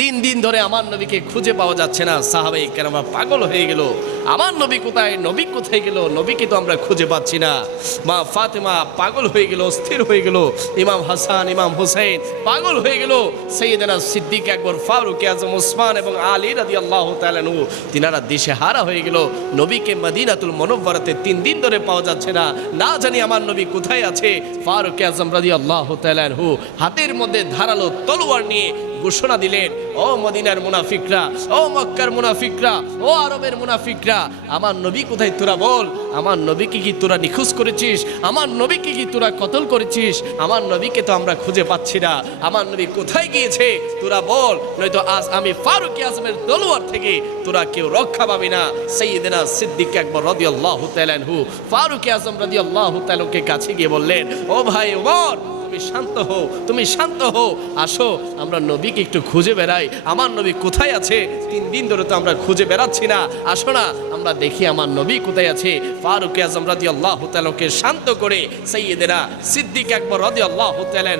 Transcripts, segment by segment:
তিন দিন ধরে আমার নবীকে খুঁজে পাওয়া যাচ্ছে না। সাহাবাই কেরামা পাগল হয়ে গেল। আমার নবী কোথায়? নবী কোথায় গেল? নবীকে তো আমরা খুঁজে পাচ্ছি না। মা ফাতেমা পাগল হয়ে গেল স্থির হয়ে গেল। ইমাম হাসান, ইমাম হুসেন পাগল হয়ে গেল। সৈয়দনা সিদ্দিক একবার ফারুক আজম, ওসমান এবং আলী রাদি আল্লাহ তালানু তিনারা দিশে হারা হয়ে গেল। নবীকে মদিনাতুল মনোবরাতে তিন দিন ধরে পাওয়া যাচ্ছে না। না জানি আমার নবী কোথায় আছে। ফারুক আজম রাদি আল্লাহ তালানহু হাতের মধ্যে ধারালো তলোয়ার নিয়ে ঘোষণা দিলেন, ও মদিনার মুনাফিকরা, ও মক্কার মুনাফিকরা, ও আরবের মুনাফিকরা, আমার নবী কোথায় তোরা বল? আমার নবীকে কি তোরা নিখোঁজ করেছিস? আমার নবীকে কি তোরা কতল করেছিস? আমার নবীকে তো আমরা খুঁজে পাচ্ছি না। আমার নবী কোথায় গিয়েছে? তোরা বল। নয়তো আজ আমি ফারুক আজমের তলোয়ার থেকে তোরা কেউ রক্ষা পাবি না। সৈয়দিনা সিদ্দিক একবার রদি আল্লাহ হু ফারুক আজম রদি আল্লাহ তালুকে কাছে গিয়ে বললেন, ও ভাই ওমর তুমি শান্ত হও, তুমি শান্ত হও। আসো, আমরা নবীকে একটু খুঁজে বেড়াই। আমার নবী কোথায় আছে? তিন দিন ধরে তো আমরা খুঁজে বেড়াচ্ছি না। আসো না, আমরা দেখি আমার নবী কোথায় আছে। ফারুক আজম রাজি আল্লাহ তালকে শান্ত করে সৈয়দেরা সিদ্দিক একবার রাজি আল্লাহ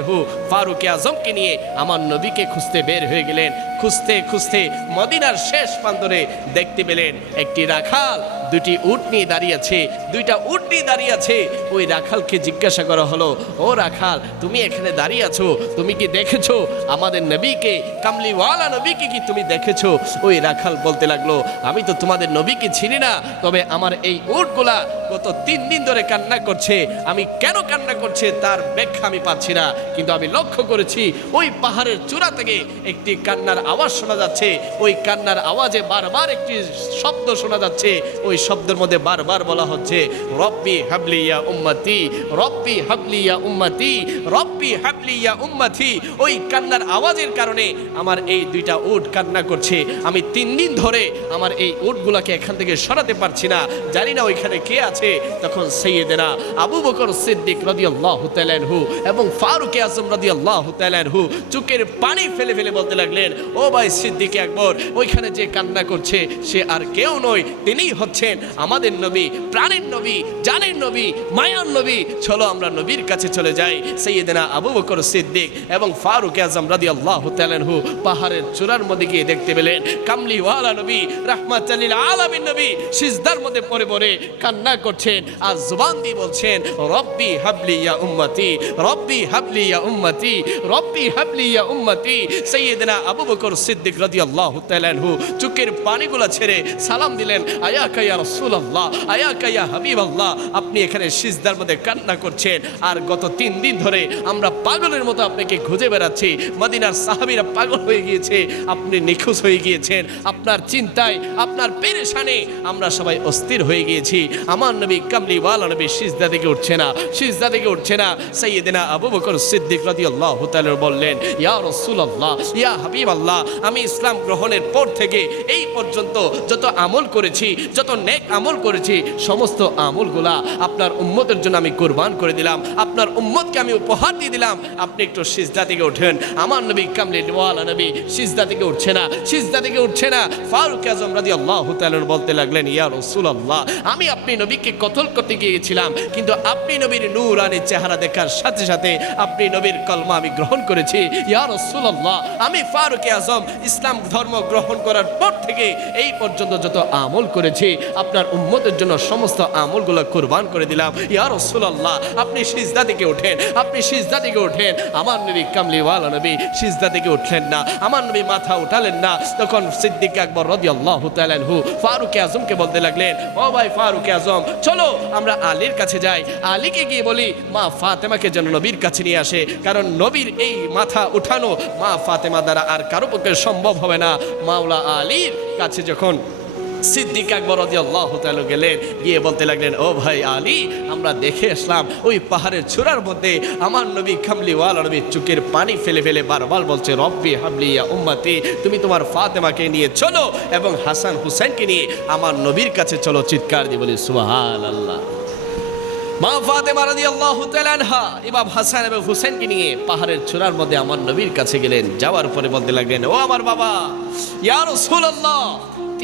হু ফারুক আজমকে নিয়ে আমার নবীকে খুঁজতে বের হয়ে গেলেন। খুঁজতে খুঁজতে মদিনার শেষ প্রান্তরে দেখতে পেলেন একটি রাখাল। দুটি উট নিয়ে দাঁড়িয়ে আছে, দুইটা উট নিয়ে দাঁড়িয়ে আছে। ওই রাখালকে জিজ্ঞাসা করা হলো, ও রাখাল, তুমি এখানে দাঁড়িয়ে আছো? তুমি কি দেখেছ? আমাদের নবীকে, কামলিওয়ালা নবীকে কি তুমি দেখেছ? ওই রাখাল বলতে লাগল, আমি তো তোমাদের নবীকে চিনি না, তবে আমার এই উটগুলা গত তিন দিন ধরে কান্না করছে। আমি কেন কান্না করছে তার ব্যাখ্যা আমি পাচ্ছি না। কিন্তু আমি লক্ষ্য করেছি, ওই পাহাড়ের চূড়া থেকে একটি কান্নার আওয়াজ শোনা যাচ্ছে। ওই কান্নার আওয়াজে বারবার একটি শব্দ শোনা যাচ্ছে। ওই শব্দের মধ্যে বারবার বলা হচ্ছে, রব্বি হাবলিয়া উম্মতি, রব্বি হাবলিয়া উম্মতি, রব্বি হাবলিয়া উম্মতি। ওই কান্নার আওয়াজের কারণে আমার এই দুইটা উট কান্না করছে। আমি তিন দিন ধরে আমার এই উটগুলাকে এখান থেকে সরাতে পারছি না। জানি না ওইখানে কে আছে। তখন সৈয়দেনা আবু বকর সিদ্দিক রাদিয়াল্লাহু তাআলাহু এবং ফারুক আজম রদি রাদিয়াল্লাহু তাআলাহু চুকের পানি ফেলে ফেলে বলতে লাগলেন, ও ভাই সিদ্দিক আকবর, ওইখানে যে কান্না করছে, সে আর কেউ নয়, তিনিই হচ্ছেন আমাদের নবী, প্রাণের নবী, জানের নবী, মায়ার নবী, চলো আমরা নবীর কাছে চলে যাই। সৈয়দেনা আবু বকর সিদ্দিক এবং ফারুক আজম রাদিয়াল্লাহু হু পাহাড়ের চূড়ার মধ্যে গিয়ে দেখতে পেলেন, কামলিওয়ালা নবী রাহমাতাল্লিল আলামিন নবী, সিজদার মধ্যে পরে পরে কান্না করছেন আর জুবান দিয়ে বলছেন, রব্বি হাবলি ইয়া উম্মতি, রব্বি হাবলি ইয়া উম্মতি, রব্বি হাবলি ইয়া উম্মতি। সাইয়্যিদনা আবু বকর সিদ্দিক রাদিয়াল্লাহু তাআলা আনহু চোখের পানিগুলো ছেড়ে সালাম দিলেন আয়া কায়া রাসূলুল্লাহ আয়া কায়া হাবিবাল্লাহ। আপনি এখানে সিজদার মধ্যে কান্না করছেন আর গত তিন দিন ধরে আমরা পাগলের মতো আপনাকে খুঁজে বেড়াচ্ছি। মদিনার সাহাবীরা পাগল হয়ে গিয়েছে, আপনি নিখোঁজ হয়ে গিয়েছেন। আপনার চিন্তায়, আপনার পেরেশানে আমরা সবাই অস্থির হয়ে গিয়েছি। আমার নবী কামলিওয়ালা নবী সিজদা থেকে উঠছে না, সিজদা থেকে উঠছে না। সাইয়েদিনা আবু বকর সিদ্দিক রাদিয়াল্লাহু তাআলা বললেন, ইয়া রাসূলুল্লাহ, ইয়া হাবিবাল্লাহ, আমি ইসলাম গ্রহণের পর থেকে এই পর্যন্ত যত আমল করেছি, যত নেক আমল করেছি, সমস্ত আমলগুলা আপনার উম্মতের জন্য আমি কোরবান করে দিলাম, আপনার উম্মতকে আমি উপহার দিয়ে দিলাম। আপনি একটু সিজদা থেকে ওঠেন আমার নবী কামলিওয়ালা নবী সিজদা থেকে উঠছে না, সিজদা থেকে উঠছে না। ফারুক আজম রাদিয়াল্লাহু তাআলা বলতে লাগলেন, ইয়া রাসূলুল্লাহ, আমি আপনি নবীকে কতল করতে গিয়েছিলাম, কিন্তু আপনি নবীর নূরানি চেহারা দেখার সাথে সাথে আপনি নবীর কলমা আমি গ্রহণ করেছি। ইয়া রাসূলুল্লাহ, আমি ফারুক আজম ইসলাম ধর্ম গ্রহণ করার পর থেকে এই পর্যন্ত যত আমল করেছি, আপনার উম্মতের জন্য সমস্ত আমলগুলো কোরবান করে দিলাম। ইয়া রাসূলুল্লাহ, আপনি সিজদা থেকে ওঠেন, আপনি সিজদা থেকে ওঠেন। আমার নবী কামলিওয়ালা নবী সিজদা থেকে উঠলেন না, আমার নবী মাথা উঠালেন না। তখন সিদ্দিক আকবর রাদিয়াল্লাহু তাআলা আনহু ফারুক আজমকে বলতে লাগলেন, ও ভাই ফারুক আজম চলো, আমরা আলীর কাছে যাই। আলীকে গিয়ে বলি, মা ফাতেমাকে যেন নবীর কাছে নিয়ে আসে, কারণ নবীর এই মাথা উঠানো মা ফাতেমা দ্বারা আর কারও পক্ষে সম্ভব হবে না। মাওলা আলীর কাছে যখন সিদ্দিক আকবর আল্লাহ গেলেন, গিয়ে বলতে লাগলেন, ও ভাই আলী, আমরা দেখে আসলাম ওই পাহাড়ের চূড়ার মধ্যে আমার নবী খামলিওয়ালা নবী চুকের পানি ফেলে ফেলে বারবার বলছে, রব্বি হাবলিয়া উম্মাতি, তুমি তোমার ফাতেমাকে নিয়ে চলো এবং হাসান হুসেনকে নিয়ে আমার নবীর কাছে চলো, চিৎকার দিয়ে বলি সুবহান আল্লাহ মা ফাতেমা রাদিয়াল্লাহু তাআলা আনহা, ইমাম হাসান এবং হুসেনকে নিয়ে পাহাড়ের চূড়ার মধ্যে আমার নবীর কাছে গেলেন। যাওয়ার পরে বলতে লাগলেন, ও আমার বাবা, ইয়া রাসূলুল্লাহ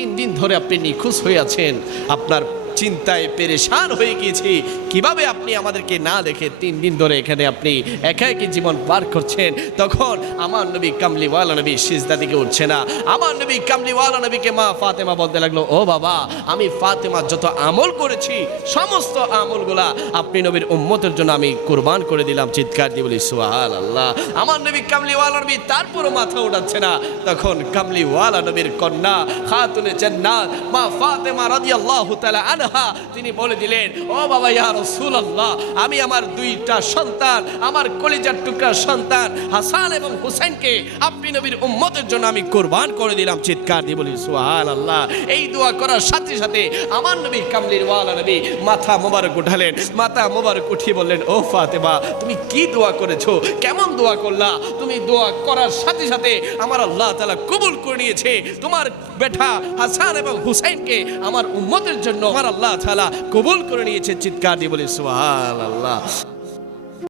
তিন দিন ধরে আপনি নিখোঁজ হয়ে আছেন। আপনার চিন্তায় পেরেশান হয়ে গিয়েছি। কীভাবে আপনি আমাদেরকে না দেখে তিন দিন ধরে এখানে আপনি একা একই জীবন পার করছেন? তখন আমার নবী কামলিওয়ালা নবী সিজদা দিকে উঠছে না। আমার নবী কামলিওয়ালা নবীকে মা ফাতেমা বলতে লাগল, ও বাবা, আমি ফাতেমা যত আমল করেছি, সমস্ত আমলগুলা আপনি নবীর উম্মতের জন্য আমি কোরবান করে দিলাম। চিৎকার দিয়ে বলি সুহাল আল্লাহ আমার নবী কামলিওয়ালা নবী তারপরও মাথা উঠাচ্ছে না। তখন কামলিওয়ালা নবীর কন্যা খাতুনে জান্নাত মা ফাতেমা রাদিয়াল্লাহু তাআলা আনহা তিনি বলে দিলেন, ও বাবা, ইয়া রাসূলুল্লাহ, আমি আমার দুইটা সন্তান, আমার কলিজার টুকরা সন্তান হাসান এবং হুসেনকে আপনি নবীর উম্মতের জন্য আমি কোরবান করে দিলাম। চিৎকার দিয়ে বলি সুবহানাল্লাহ। এই দোয়া করার সাথে সাথে আমার নবী কামলির ওয়ালা নবী মাথা মোবারক উঠালেন। মাথা মোবারক উঠিয়ে বললেন, ও ফাতেমা, তুমি কি দোয়া করেছ? কেমন দোয়া করলা? তুমি দোয়া করার সাথে সাথে আমার আল্লাহ তাআলা কবুল করে নিয়েছে। তোমার বেটা হাসান এবং হুসাইনকে আমার উম্মতের জন্য আমার আল্লাহ তাআলা কবুল করে নিয়েছে চিৎকার দিয়ে বলি সুবহানাল্লাহ।